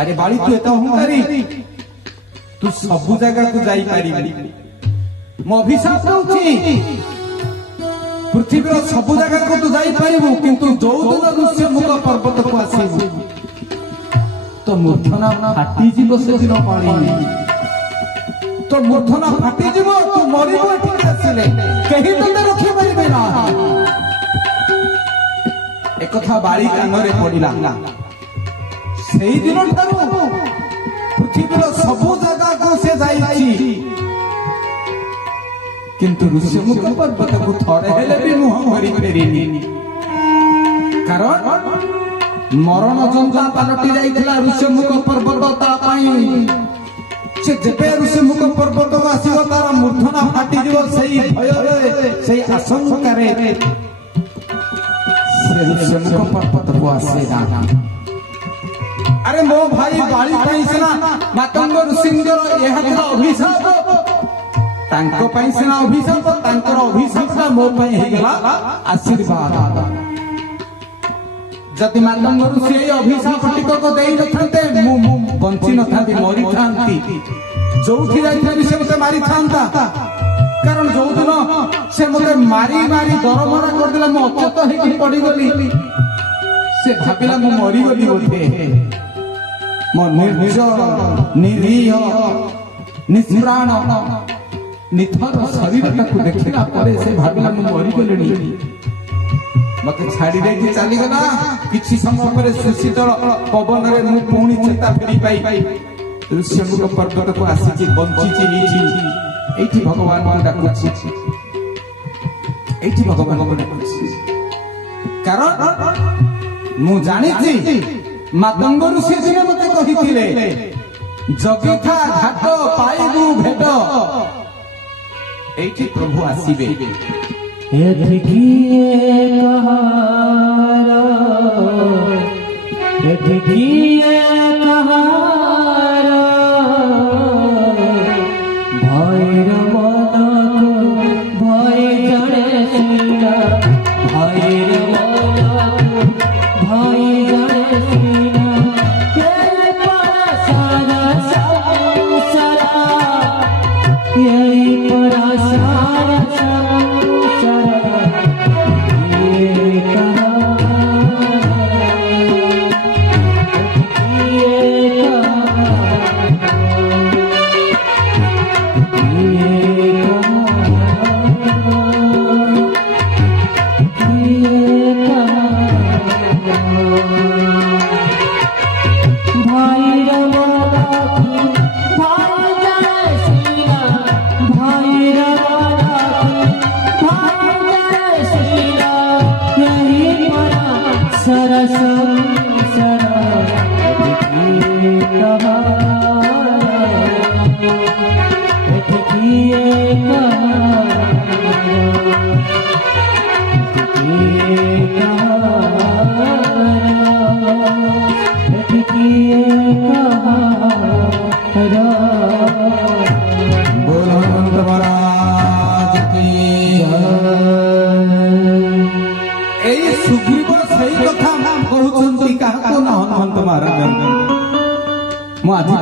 अरे बाली तू एत अहंकारी तू सबु जगह को जाई पारिबी मो अभिशाप दउछि पृथ्वीर सबु जगह को तू जाई पारिबु किंतु जो दिन ऋष्यमुख पर्वत को आसीबु तो मूर्धना फाटी जीव से दिन पानी तो मूर्धना फाटी जीव तू मरिबो ठीक आसिले केही तते रखि पारिबे ना एक कथा बाली कानरे पडिला सेही दिन ठारू पृथ्वीर सबु जगह को से जाईछि किंतु ऋष्यमुख पर्वत को थोड़े हेले भी मुह भरी फेरिनी कारण मरण जंजा पालटी जाइथिला ऋष्यमुख पर्वत ता पई से जेबे ऋष्यमुख पर्वत को आसीबो तार मूर्धना फाटी दिबो सेही भय रे सेही आशंका रे से ऋष्यमुख पर्वत को आसे ना अरे मो भाई बाली पई सिना मातंग ऋषिंगर एहा अभिशाप तांको पई सिना अभिशाप तांकर अभिशापटा मो पई हे गेला आशीर्वाद जति मातंग ऋषि अभिशाप टिकक देई नथांते मु बंची नथांती मरि थांती जोठी जाई से मते मारी थांता कारण जो दिन से मते मारी मारी दरमरा कर दिला मो अचेत हेकी पड़ी गली से भाबिला मु मरि गली बोलते मो निर्जर निरीह निष्प्राण निथर शरीर को देखला परे से भाबिला मु मरि गलेनी मते छाड़ी दे चली गला किछि समय पर सुशीतल पवन रे मु पुणी चेता फेरी पाई ऋष्यमुख पर्वत को आसी बंची नीची एठी भगवान को डाकुछि एठी भगवान को डाकुछि कारण मु जानिछि मातंग ऋषि दिने मते कहिथिले जगथा घाट पाइबु भेट एठी प्रभु आसीबे एठिए कहारा एठिए कहारा भैर मन भय जड़े सीना भैर मन भय जड़े सीना ये पर सारा संसारा यही पर सारा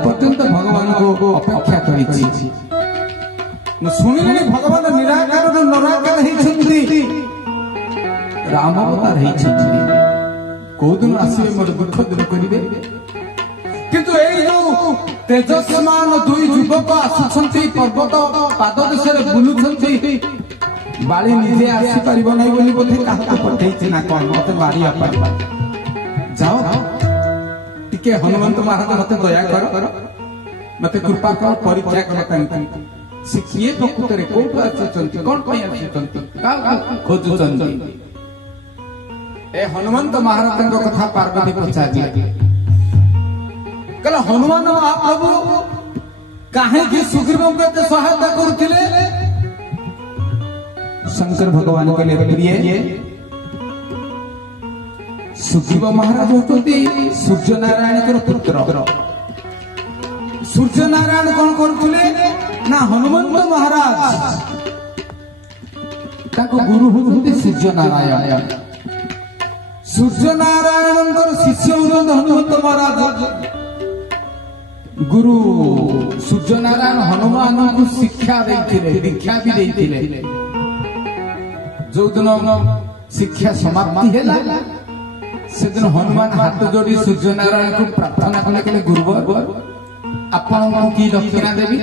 पर्यंत भगवान को अपेक्षा करिछि शुणिले भगवान निराकार निराकार होइछन्ति राम अवतार होइछन्ति को दिन आसीबे मोर दुख दूर करिबे किंतु एई जो तेजस्मान दुई युवक आसुछन्ति पर्वत पाद देशरे बुलुछन्ति बाली निजे आसी परिबो नै बोली बोथे काहा पठैछि ना कोन मते मारी अपा जाओ टिके हनुमंत महाराज मते दया कर मते कृपा कर परीक्षा कर से किए प्रकृतरे कोठु आछन्ति कोन पय आछन्ति का खोजुछन्ति ए हनुमंत महाराज को कथा पार्वती पचाजी कल हनुमान महाप्रभु काहे कि सुग्रीव को सहायता करथिले शंकर भगवान के लिए प्रिय सुग्रीव महाराज होती सूर्य नारायण पुत्र सूर्य नारायण कौन करथिले ना हनुमंत महाराज ताको गुरु होते सूर्य नारायण सूर्य नारायण शिष्य हनुमंत महाराज गुरु सूर्यनारायण हनुमान को शिक्षा देते दीक्षा भी देते जो दिन शिक्षा समाप्ति है से दिन हनुमान हाथ जोड़ी सूर्यनारायण को प्रार्थना कले कले गुरुवर आपण की दक्षिणा देवी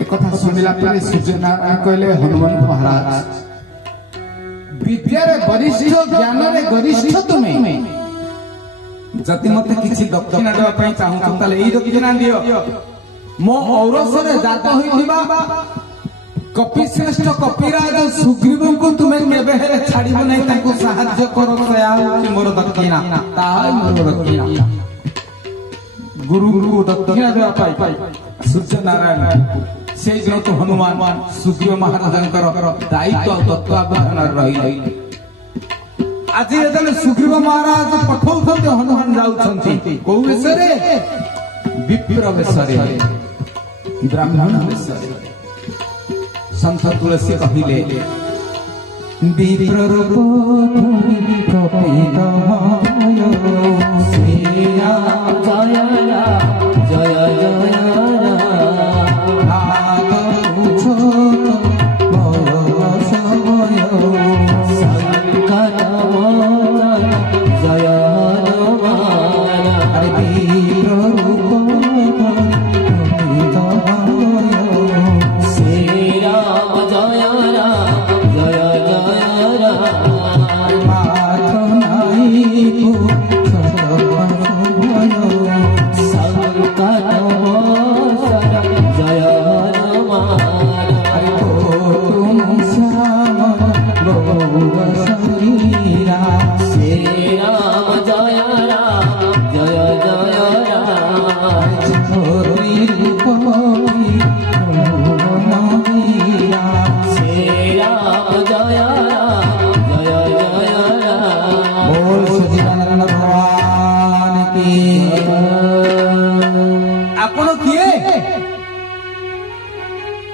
एक कथा सुनिला परे सूर्यनारायण कहले हनुमान महाराज विद्या रे वरिष्ठ ज्ञान रे गरिष्ठ तुमे जति मते किछि दक्षिणा देबा पई चाहू ताले एई दक्षिणा दियो मो औरसरे जात होइथिबा कपिश्रेष्ठ कपिराज सुग्रीव को तुमे केबे हेले छाड़िबो नै ताको सहाय्य करो दया कि मोर दक्षिणा ताहाय मोर दक्षिणा गुरु को दक्षिणा देबा पई सूर्यनारायण से दिन तो हनुमान सुग्रीव महाराजंकर दायित्व तत्वावधान रही आज जेतले सुग्रीव महाराज पठौछन्ते हनुमान जाउछन्ते को वेशरे विप्र वेशरे ब्राह्मण वेशरे संत तुलसी कहिले विप्र रूप धरि कपित भय श्री राम जय जय जय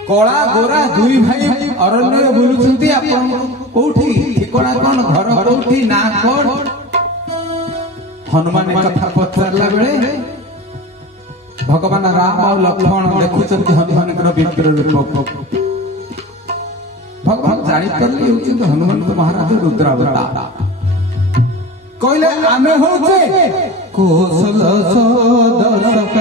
कला गोरा दुई भाई अरण्य बुलुछंती आपण कोठी ठिकाना कोन घर कोठी ना कोन हनुमान कथा पचारला बेले भगवान राम और लक्ष्मण देखुछंती हनुमान कर विप्र रूप भगवान जानि करले होछि हनुमान तो महाराज रुद्रावतार कहले आमे होछे कौशल सदर्शक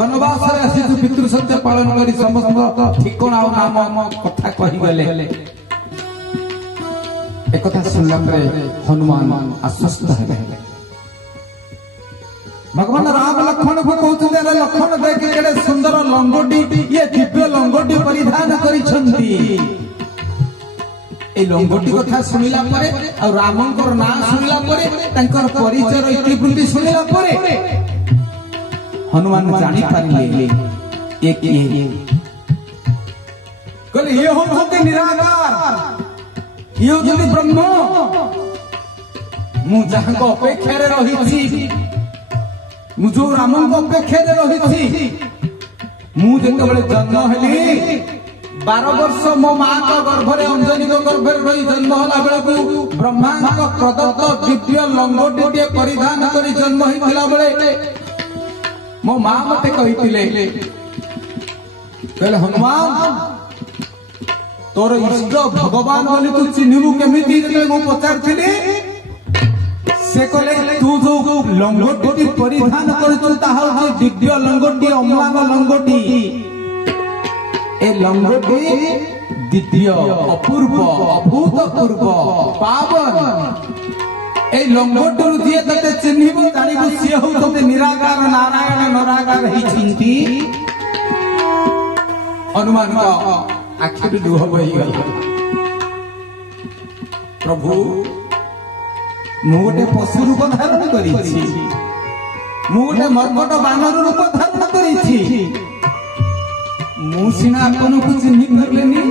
वनवास पितृ सत्य पालन करी समस्त ठिकाना नाम कथा कही गले एक कथा सुनला परे हनुमान आश्वस्त हेले भगवान राम लक्ष्मण को कहते लक्ष्मण देख केड़े सुंदर लंगोटी ये दिव्य लंगोटी परिधान करिसंती ए लंगोटी कथा सुनिला परे और रामंकर ना सुनिला परे तांकर परिचय इतिवृत्ति सुनिला परे हनुमान जानी पारिले एक ये कहले ये होते निराकार ये होते ब्रह्म मु जहां को अपेक्षा रे रहिछि मु जो राम को अपेक्षा रे रहिछि मु जेते बेले जन्म हेली 12 वर्ष मो मां का गर्भ रे अंजनी को गर्भ रे रही जन्म होला बेले को ब्रह्मा को प्रदत्त दिव्य लंगोटी परिधान करी जन्म हिला बेले मो मां मते कहितिले कहले हनुमान तोर इष्ट भगवान बोली तू चिन्हबु केमिति रे मो पचारथिले से कहले तू जो लंगोटी परिधान करछु ताहा हो दिव्य लंगोटी अम्लान लंगोटी ए लंगोटी दिव्य अपूर्व अभूतपूर्व पावन ए लंगोटी दिए तते चिन्हबु जानिबु से हो तते निराकार नारायण नराकार ही चिंती हनुमान का आखिर दुह बही गला प्रभु मु गोटे पशु रूप धारण करिछि मु गोटे मर्कट बानर रूप धारण करिछि ମୁଁ ସିନା ଆପଣଙ୍କୁ ଚିହ୍ନି ପାରିଲିନି,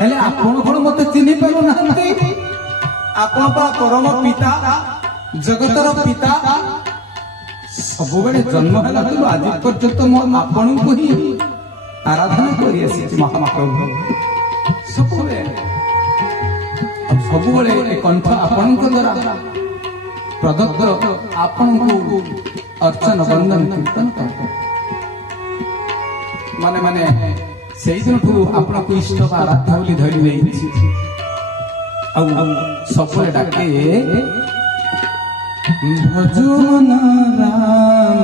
ହେଲେ ଆପଣ କଣ ମତେ ଚିହ୍ନି ପାରୁନାହାନ୍ତି? ଆପଣ ପା ପରମ ପିତା, ଜଗତର ପିତା। ସବୁବେଳେ ଜନ୍ମ ହେଲା ଦିନୁ ଆଜି ପର୍ଯ୍ୟନ୍ତ ମୁଁ ଆପଣଙ୍କୁ ହିଁ ଆରାଧନା କରି ଆସିଛି ମହାପ୍ରଭୁ। ସବୁବେଳେ ଏ କଣ୍ଠ ଆପଣଙ୍କ ଦ୍ୱାରା ପ୍ରଦତ୍ତ, ଆପଣଙ୍କୁ ଅର୍ଚ୍ଚନ ବନ୍ଦନ କୀର୍ତ୍ତନ କର। ମାନେ ମାନେ ସେଇଦିନଠୁ ଆପଣଙ୍କୁ ଇଷ୍ଟ ବା ଆରାଧ୍ୟ ବୋଲି ଧରି ନେଇଛି। ଆଉ ସବୁବେଳେ ଡାକେ ଭଜ ମନ ରାମ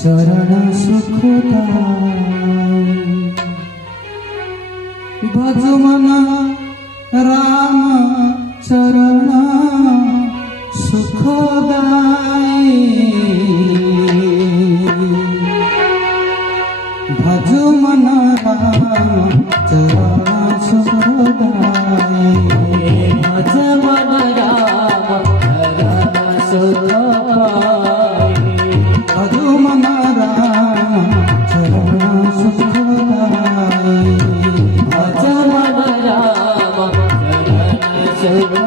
ଚରଣ ସୁଖଦାଇ, ଭଜ ମନ ରାମ ଚରଣ ସୁଖଦାଇ, ভজ মন রাম চরণ সুখদাই, ভজ মন রাম চরণ সুখদাই, ভজ মন রাম চরণ সুখদাই, ভজ মন রাম চরণ সুখদাই।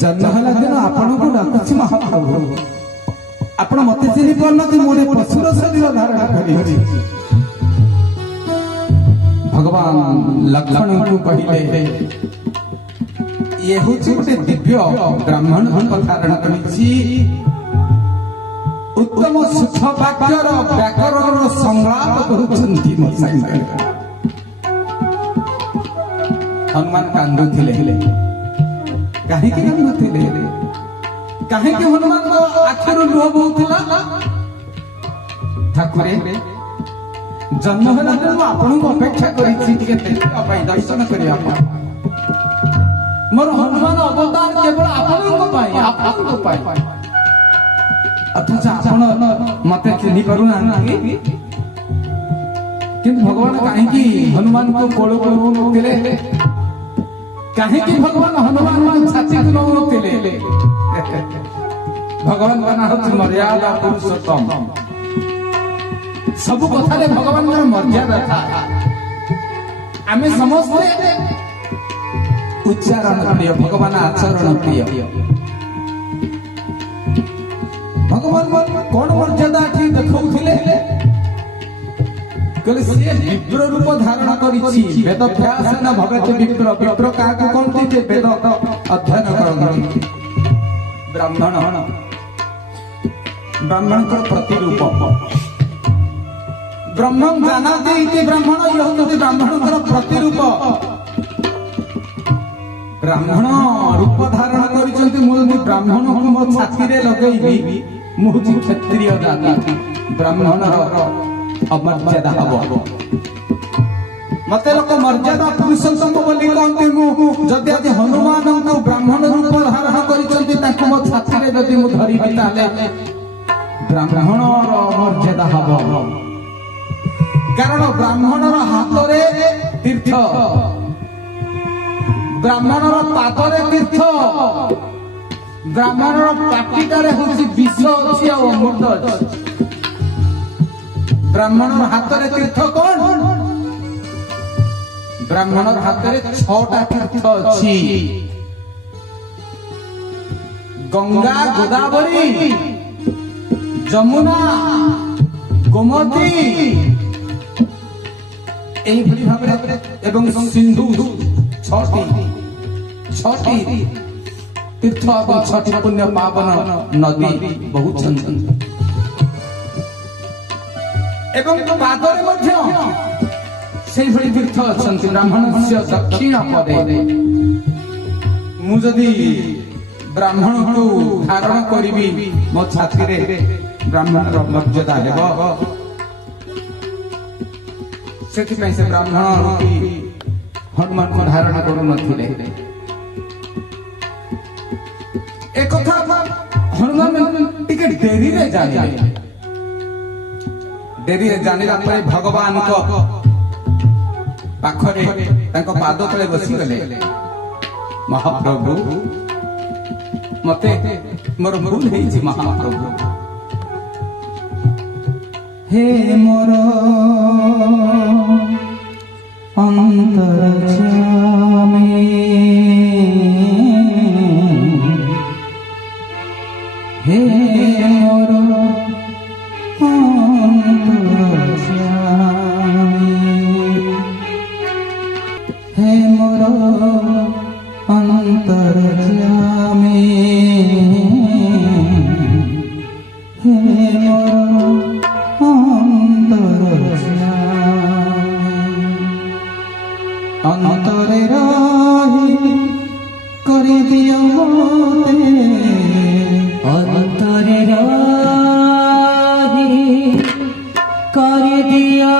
जन्म है दिन आपण को डाकुछि महाप्रभु आपण मते चिन्हि पारनथि मोरे पशुर शरीर धारण करी भगवान लक्ष्मण को कहले ये होछि गोटे दिव्य ब्राह्मण को धारण करिछि उत्तम सुख वाक्यर व्याकरण संलाप करुछन्ति मो साइंगे हनुमान कांदुथिले काहे कि कांदुथिले काहे कि हनुमान को आखिर लुह बहुथिला ठाकुरे जन्म होला त आपन को अपेक्षा करिछि टिके देखा पाई दर्शन करिया मोर हनुमान अवतार केवल आपन को पाई अथच आपण मते चिन्हि करूना किंतु भगवान काहे कि हनुमान को कोळ कोळ नोतिले काहे कि भगवान हनुमान मान छाती को नोतिले भगवान बना होत मर्यादा पुरुषोत्तम सब कथा रे भगवान रे मर्यादा था आमे समस्ते उच्चारण प्रिय भगवान आचरण प्रिय भगवान कौन मर्यादा थी देखौथिले कहले से विप्र रूप धारण करिछि वेद व्यास न भगत विप्र विप्र का कोनति जे वेद अध्ययन करन ब्राह्मण को प्रतिरूप ब्रह्मं जानाति इति ब्राह्मण यहोति ब्राह्मण को प्रतिरूप ब्राह्मण रूप धारण करिसंति मोदि ब्राह्मण को मो छाती रे लगेइबी मुहुति क्षत्रिय जाति ब्राह्मण अमर्यादा हबो मते लोक मर्यादा पुरुषोत्तम बोली कहते मु जदि आज हनुमान को ब्राह्मण रूप धारण करिसंति ताको मो छाती रे जदि मु धरिबी ताले ब्राह्मण मर्यादा हबो कारण ब्राह्मण हाथ रे तीर्थ ब्राह्मण पादरे तीर्थ ब्राह्मण पाटिकारे होछि विष अछि आ अमृत अछि ब्राह्मण हाथ रे तीर्थ कोन ब्राह्मण हाथ रे 6टा तीर्थ अछि गंगा गोदावरी जमुना गोमती एही भली भाबरे एवं सिंधु 6टी तीर्थ और 6टी पुण्य पावन नदी बहुत छन एवं पादरे मध्य सेही भली तीर्थ अछंती ब्राह्मणस्य दक्षिण पदे मु जदि ब्राह्मण को धारण करिबी मो छाती रे ब्राह्मण रो मर्यादा हेबो सेति पई से ब्राह्मण रूपी हनुमान को धारण करू नथिले एक कथा हनुमान टिके डेरी रे जानिला परे भगवान को पाखरे तांको पाद तले बसी गले महाप्रभु मते मोर भूल हेछि महाप्रभु हे मोर अंतर जामे हे मोर अंतर जामे हे मोर अंतर जामे हे मोर अंतर अंतरे रही करि दियो मोते अंतरे रही करि दियो